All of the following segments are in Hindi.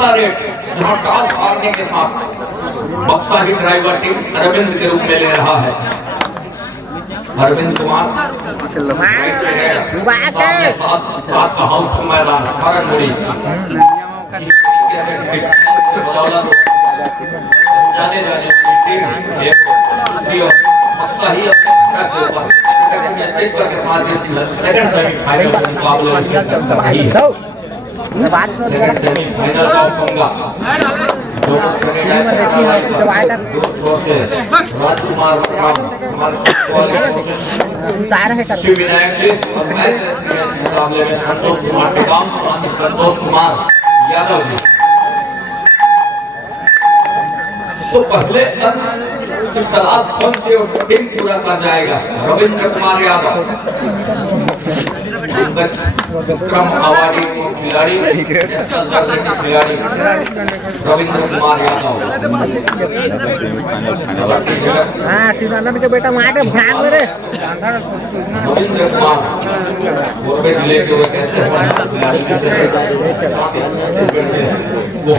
तगड़ा रेट जहां टॉस हारने के साथ बक्सा ही ड्राइवर टीम अरविंद के रूप में ले रहा है। अरविंद कुमार सात का हाउस मैदान भारत मुड़ी जाने जाने वाली टीम बक्सा ही अपने के साथ सेकंड सेमीफाइनल मुकाबले में शिरकत कर रही है। सेमीफाइनल का होगा राजकुमार मुकाबले में संतोष कुमार टिकाम संतोष कुमार यादव जी। तो पहले सलाद कौन से टीम पूरा कर जाएगा? रविंद्र कुमार यादव विक्रम अवार्डी खिलाड़ी खिलाड़ी रविंद्र कुमार यादव शिवानंद के बेटा वहाँ के भाग रे रविंद्र कुमार मुंबई जिले के कैसे वो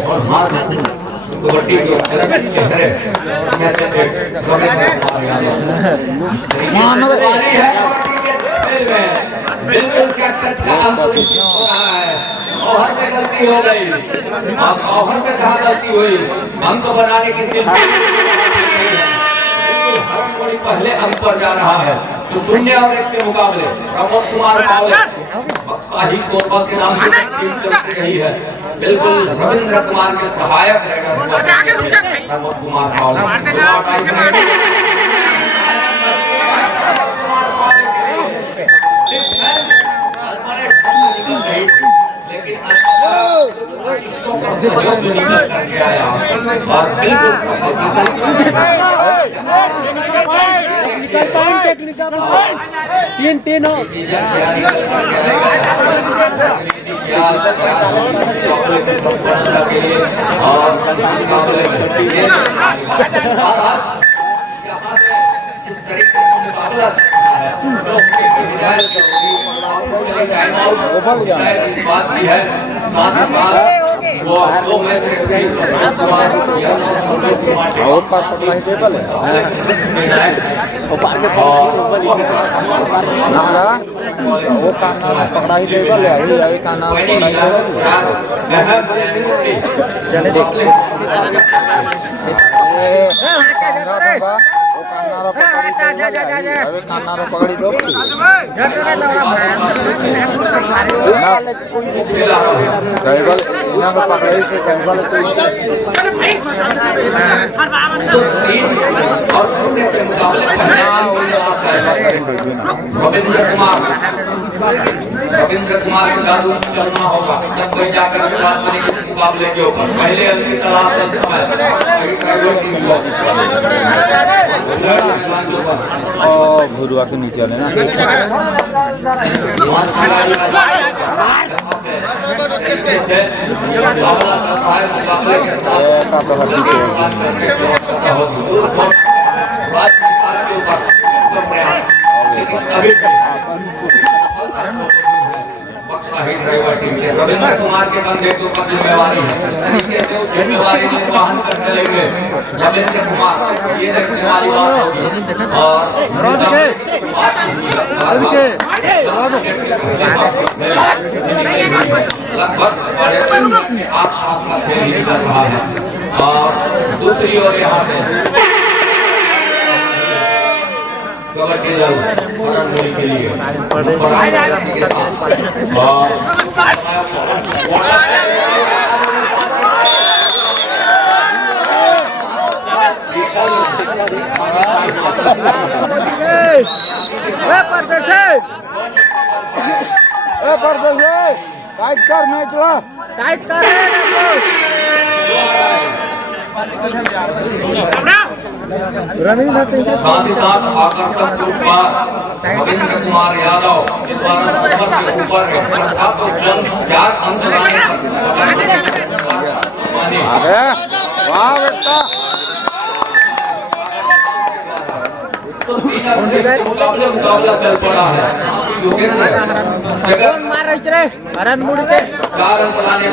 कबड्डी के चेहरे बिल्कुल क्या टच का आंसू हो रहा है। ओवर में गलती हो गई। अब ओवर में कहाँ गलती हुई? अंक बनाने की बिल्कुल पहले अंक पर जा रहा है। तो 0 और 1 के मुकाबले प्रमोद कुमार पावले बक्सा ही कोरबा के नाम से टीम चल रही है। बिल्कुल रविंद्र कुमार के सहायक प्रमोद कुमार पावले लेकिन तीन पकड़ा ही देगा पकड़ी दो रविंद्र कुमार को जादू चलना होगा जब कोई जाकर मुकाबले के ऊपर पहले अंक तलाश भुरुआ के नीचे लेना रविंद्र कुमार के कंधे के ऊपर जिम्मेवारी है। जिम्मेवारी निर्वहन करने लगे रविंद्र कुमार, ये देखने वाली बात होगी। और लगभग आप का खेल चल रहा है। और दूसरी ओर यहाँ पे कबड्डी दल के लिए टाइट कर मैच ला टाइट कर साथ ही साथ आकर्षक पुरस्कार रविंद्र कुमार यादव इस बार के ऊपर तो जंग 4 अंक वाह बेटा तो मुकाबला चल पड़ा है। मार रहे 4 रन बनाने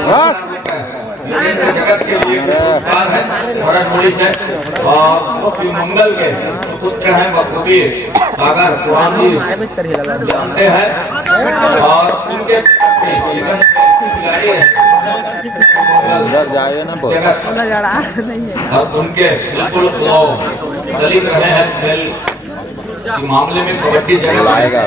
वीरेंद्र जगत के लिए पुरस्कार है भरत मुड़ी से और शिव मंगल के पुत्र हैं बखूबी सागर कुरान जी जानते हैं और उनके खिलाड़ी हैं उधर जाइए ना बहुत और उनके बिल्कुल वो दलित रहे हैं खेल के मामले में कबड्डी जगह लाएगा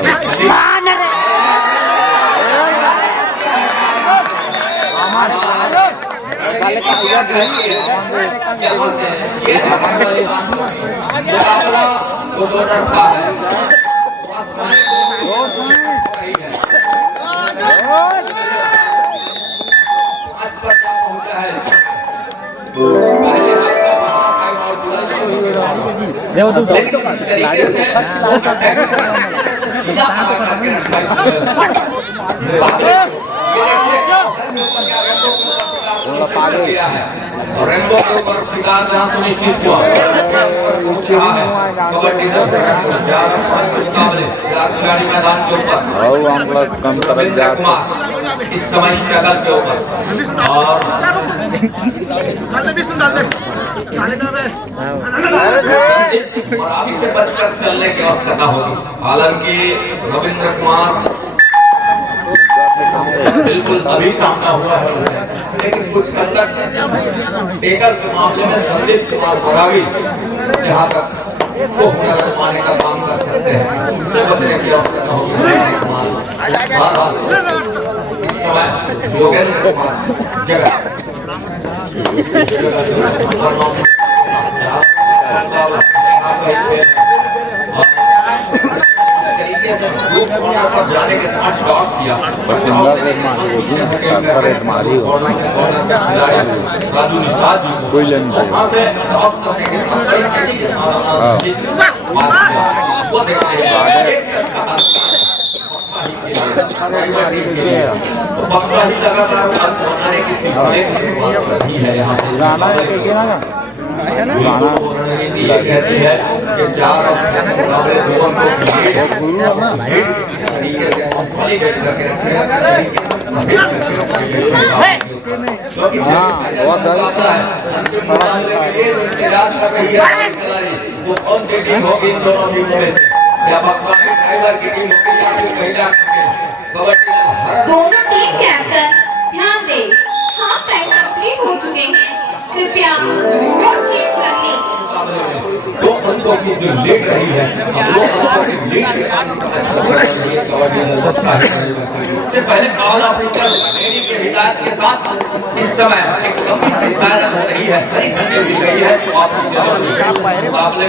रेनबो के ऊपर शिकार जहाँ सुनिश्चित हुआ कबड्डी खिलाड़ी मैदान के ऊपर कम तरफ जा इस समय स्ट्रगल के ऊपर और अभी से बचकर चलने की आवश्यकता होगी। हालांकि रविंद्र कुमार बिल्कुल अभी सामना हुआ है, लेकिन कुछ हद तक टेकल के मामले में संदीप कुमार बरावी जहाँ तक को पाने का काम कर सकते हैं, उनसे बचने की आवश्यकता होगी। योगेंद्र कुमार जगह जाने के साथ टॉस किया कोई लेन बक्सा ही लगातार बनाने की सिलसिले है यहाँ से ये कहती है कि 4 मुकाबले वो कौन सी टीम होगी इन दोनों टीमों में से? क्या बक्सा की टाइगर की टीम होगी या फिर महिला कबड्डी दोनों टीम कैप्टन ध्यान दें, हाफ टाइम कंप्लीट हो चुके हैं, कृपया कोड चेंज कर लें। दो अंकों की जो लीड रही है, अब 2 अंकों की लीड से पहले ऑल ऑफिसर मेरी के हिदायत के साथ इस समय एक लंबी सिलसिला हो रही है, घंटे मिल रही है ऑफिसर मुकाबले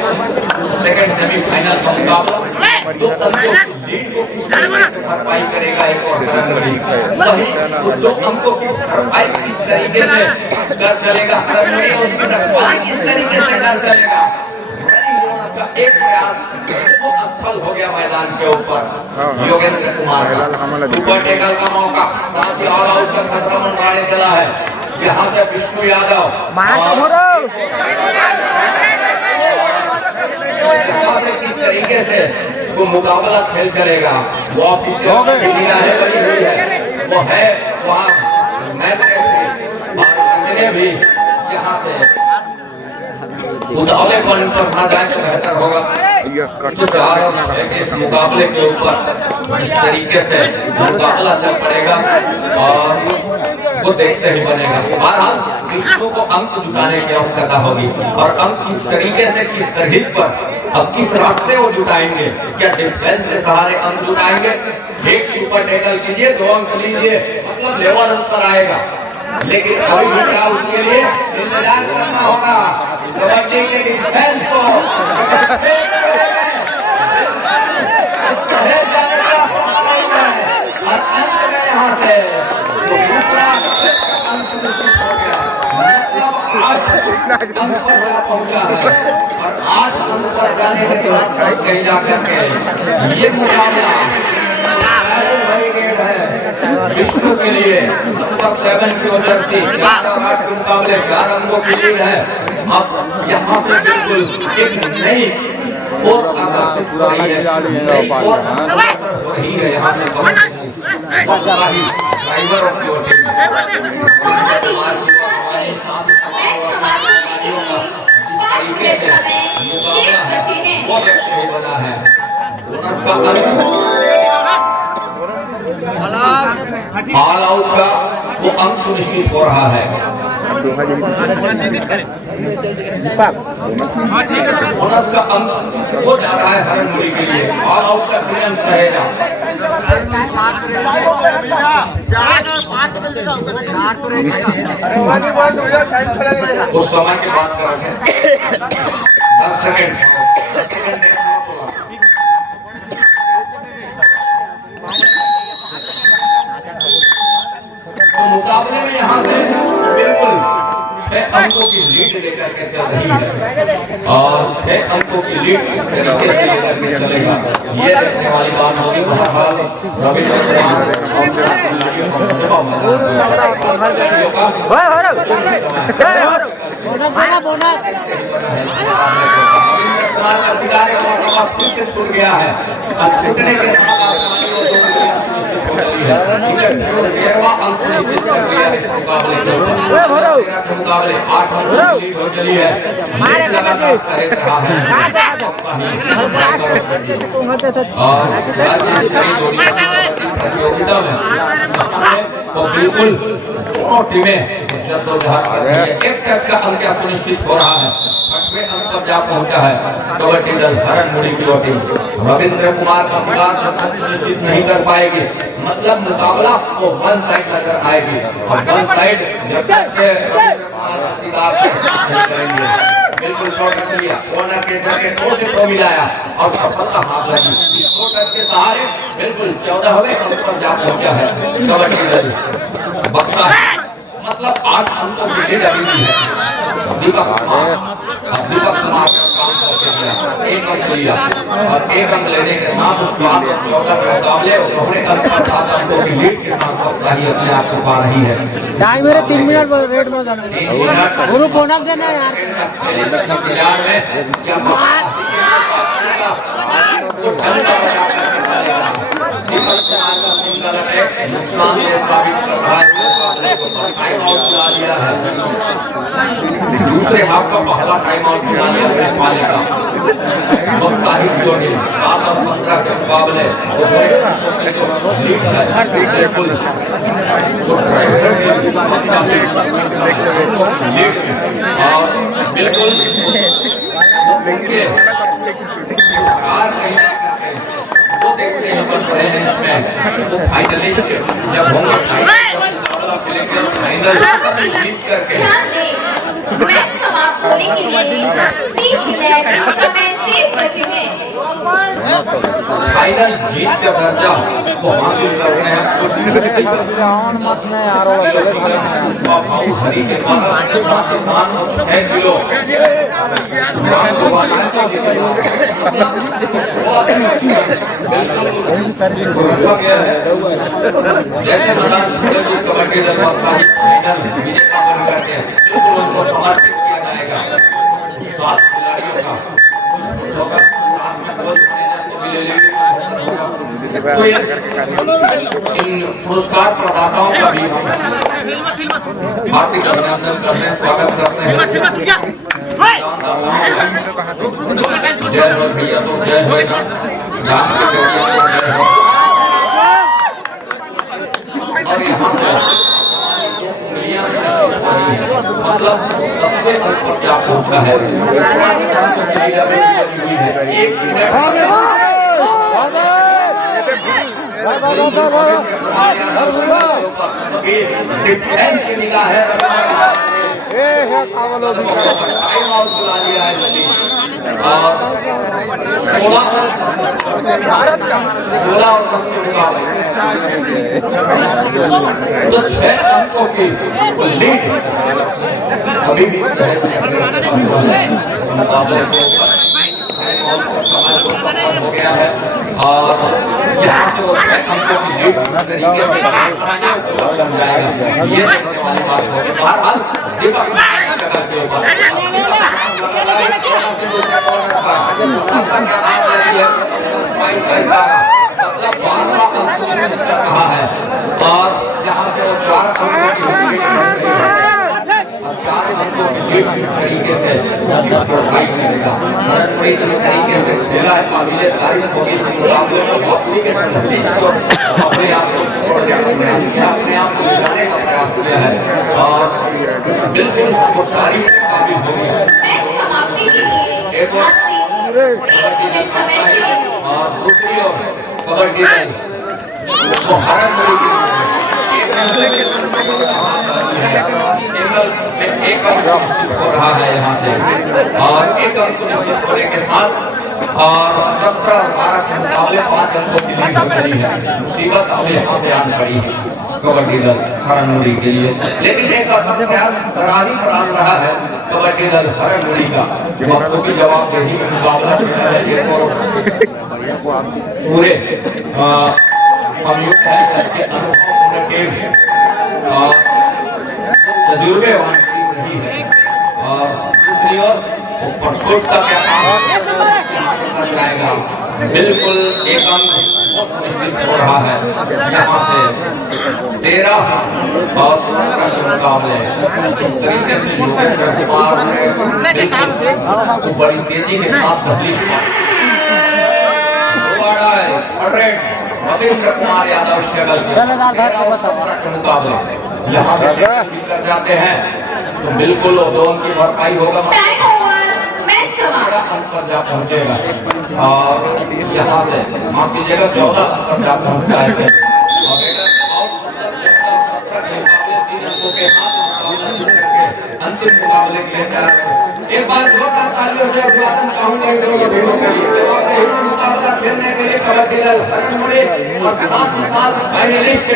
सेकंड सेमीफाइनल का मुकाबला 2 अंकों की लीड को किस तरह से भरपाई करेगा एक और वही उस 2 अंकों की भरपाई किस तरीके से कर चलेगा, उसकी भरपाई किस तरीके से कर चलेगा। एक प्रयास वो असफल हो गया मैदान के ऊपर योगेंद्र कुमार का सुपर टेकल का मौका, साथ ही ऑल आउट का खतरा मंडराने चला है यहाँ से विष्णु यादव किस तरीके से वो मुकाबला खेल चलेगा। वो ऑफिशियल बनी हुई है, वो है वहाँ मैच भी यहाँ से उतावले पर वहाँ जाए तो बेहतर होगा। जो 4 और 6 के इस मुकाबले के ऊपर जिस तरीके से मुकाबला चल पड़ेगा और वो देखते ही बनेगा। बहरहाल विश्व को अंक जुटाने की आवश्यकता होगी और अंक किस तरीके से किस तरह पर अब किस रास्ते वो जुटाएंगे। क्या डिफेंस के सहारे अंक जुटाएंगे? एक सुपर टेकल कीजिए 2 अंक लीजिए, मतलब लेवल अंतर आएगा, लेकिन अभी भी क्या उसके लिए इंतजार करना होगा। कबड्डी के डिफेंस को और अंत में यहाँ से वो दूसरा अंक पहुंचा है और 8 अंक पर जाने के बाद कहीं जाकर के ये मुकाबला विष्णु के लिए नंबर 7 की जर्सी 4 और 8 के मुकाबले 4 अंकों की लीड है। अब यहाँ से बिल्कुल एक नई और आकर्षित हो रही है, नई और हो रही है यहाँ से ड्राइवर ऑफ योर टीम मैं समाप्त करने के लिए 5 मिनट समय शेष बचे हैं। वो व्यक्ति ही बना है बोनस का अंक ऑल आउट का वो अंक सुनिश्चित हो रहा है। बोनस का अंक वो जा रहा है हरणमुड़ी के लिए। ऑल आउट का 3 अंक रहेगा। उस समय की बात कर रहे हैं 10 सेकंड। तो मुकाबले में यहाँ से बिल्कुल 6 अंकों की लीड लेकर के चल रही है और 6 अंकों की लीड इस तरीके से लेकर के चलेगा। ये देखने वाली बात होगी। बहरहाल छूट गया है। छूटने के मुकाबले 8 हो चली है। प्रतियोगिता में तो बिल्कुल दोनों टीमें जद्दोजहद कर रही है। एक टच का अंक सुनिश्चित हो रहा है। 6वें अंक पर जा पहुंचा है कबड्डी दल हरणमुड़ी की टीम। रविंद्र कुमार का शिकार सुनिश्चित नहीं कर पाएगी। मतलब मुकाबला वो वन साइड नजर आएगी और वन साइड जब तक से बिल्कुल शॉर्ट लिया कॉर्नर के जरिए 2 से 2 मिलाया और सफलता हाथ लगी। इस शॉर्ट के सहारे बिल्कुल 14वें अंक पर जा पहुंचा है कबड्डी दल बक्सा। मतलब 8 अंकों की लीड अभी भी है। दीपक कुमार काम करके दिया 1 अंक लिया और 1 अंक लेने के साथ उस 14 के मुकाबले उन्होंने 7 अंकों की लीड के साथ बक्सा ही अपने आप को पा रही है। टाइम मेरे 3 मिनट रेड में जाना गुरु बोनस देना यार। नुकसान ये साबित कर रहा है। टाइम आउट बुला दिया है। दूसरे हाफ का पहला टाइम आउट बुला लिया है पाले का। बक्सा ही 7 और 15 के मुकाबले बिल्कुल देखते हैं पड़े हैं इसमें तो फाइनलिस्ट जब होंगे फाइनल जीत करके मैच समाप्त होने के लिए 3 मिनट समय शेष बचे हैं। फाइनल जीत का दर्जा को हासिल करते हैं हरी के पाकिस्तान 6 किलो जैसे कबड्डी दल फाइनल विजेता बन करके बिल्कुल उनको समर्पित किया जाएगा। 7 खिलाड़ियों का तो इन पुरस्कार प्रदाताओं का भी हम हार्दिक अभिनंदन करते हैं, स्वागत करते हैं। जय हो भैया, तो जय हो और यहाँ मतलब सबसे अंतर क्या पूछा है। मिला है टाइम आउट बुला लिया है और 16 और 10 के मुकाबले तो 6 अंकों की लीड अभी भी मुकाबले हो गया है और यहाँ से वो 6 अंकों की लीड तरीके से समझाएगा। ये बहरहाल दीपक जगह के ऊपर मतलब 12वां अंक रहा है और यहाँ से वो 4 अंकों की किस तरीके से प्रोत्साहित करेगा, कोई किस तरीके से खेला है, काबिलियत तारीफ होगी इस मुकाबले में। वापसी के तहलीज को अपने आप को छोड़ दिया, अपने आप को मिलाने का प्रयास किया है और बिल्कुल वो तारीफ के काबिल होगी। मैच समाप्ति के लिए एक और और दूसरी ओर कबड्डी दल वो हरन एक अंक हो रहा है यहाँ से और एक अंक निश्चित होने के साथ और 17-12 के मुकाबले 5 अंकों की लीड हो रही है। मुसीबत अब यहाँ से आन पड़ी कबड्डी दल हरनमुड़ी के लिए, लेकिन एक प्रयास सराहनीय प्राण रहा है कबड्डी दल हरनमुड़ी का। वक्त की जवाबदेही में मुकाबला किया है ये तो पूरे हम युक्त है के अनुभव टीम तजुर्बेवान टीम रही है और दूसरी ओर परसोट का क्या काम जाएगा, बिल्कुल एक अंक निश्चित हो रहा है यहाँ से 13 और 17 के मुकाबले। इस तरीके से जो बड़ी तेजी के साथ तकलीफ रविंद्र कुमार यादव स्ट्रगल के मुकाबले यहाँ से कर जाते हैं तो बिल्कुल दोनों की भरपाई होगा, अंतर जा पहुंचेगा और यहाँ से माफ कीजिएगा 14 अंतर जा पहुंचता है अंतिम मुकाबले के लिए एक बार जोरदार तालियों से अभिवादन मुकाबला खेलने के लिए कबड्डी दल हरनमुड़ी और साथ ही साथ फाइनलिस्ट